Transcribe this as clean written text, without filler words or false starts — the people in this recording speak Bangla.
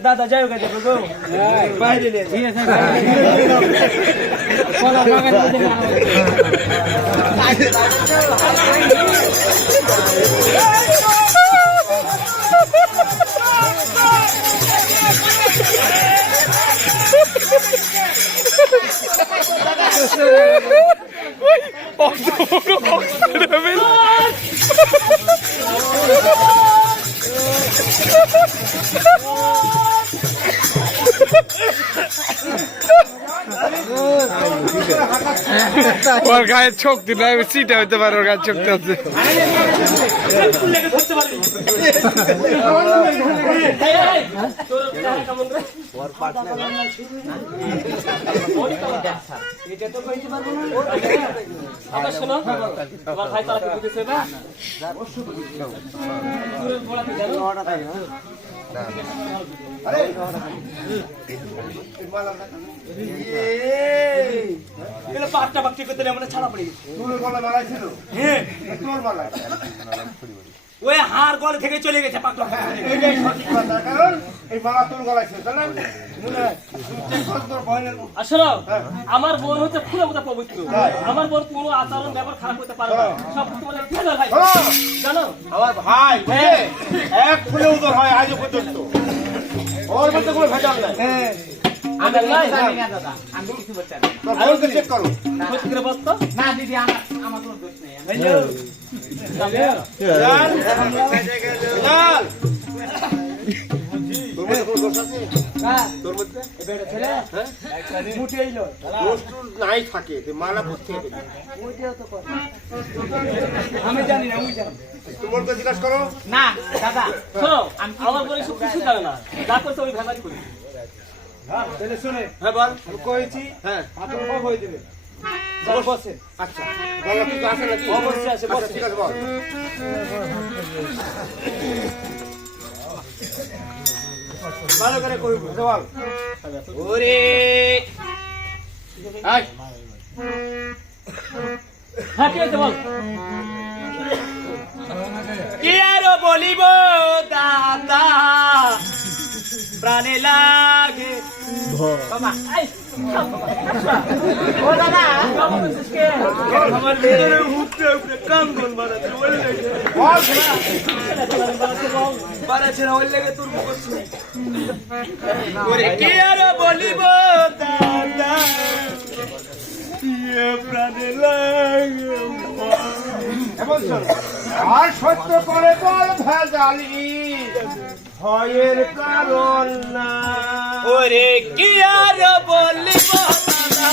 দাদা যাই হোক বাইরে ওর গায়ে চোখ দিল সিটে হইতে পারে ওর গায়ে চোখ আছে পাঁচটা বাক্তি করতে ছাড়া পড়ে ওই হার গলে থেকে চলে গেছে পাকলা আসলে আমার বোন হচ্ছে খুলে বোঝা পবিত্র আমার বোন কোনো আচরণ ব্যবহার খারাপ করতে পারে না সব তোমাদের ভাই জানো আমার ভাই এক ফুলে উদর হয় আজও পর্যন্ত ওর মধ্যে কোনো ভেজাল নাই আমি জানি না দাদা আমি কিছু বলছি না আরো চেক করো সত্যি করে বল তো না দিদি আমার কোনো দোষ নেই তোর মধ্যে কোনো দোষ আছে তোর মধ্যে বেটা ছেলে মুটে এলো দোষ নাই থাকে তুই মালা করতে হবে ওইটাও তো কথা আমি জানি না আমি জানি তোমার তো জিজ্ঞাসা করো না দাদা শোনো আমার বলে সব কিছু জানে না যা করছে ওই ভেজাল করি হ্যাঁ তাহলে শুনে হ্যাঁ বল আমি কইছি হ্যাঁ আপনার কব হয়ে যাবে চল বসে আচ্ছা বলো কিছু আছে নাকি অবশ্যই আছে বস ঠিক আছে বল ভালো করে কইব বল ওরে আয় হ্যাঁ কি আছে বল কি আর বলিব দাদা প্রাণে লাগে বাবা আই ও দাদা আমার মেয়ের উপরে উপরে কাম কোন বানাতে ওই লাগে বল বানাছে না ওই লাগে তোর মুখ শুনে ওরে কি আর বলিব দাদা প্রাণে লাগে এমন শোন আর সত্য করে বল ভেজালি ভয়ের কারণ না ওরে কি আর বলিব দাদা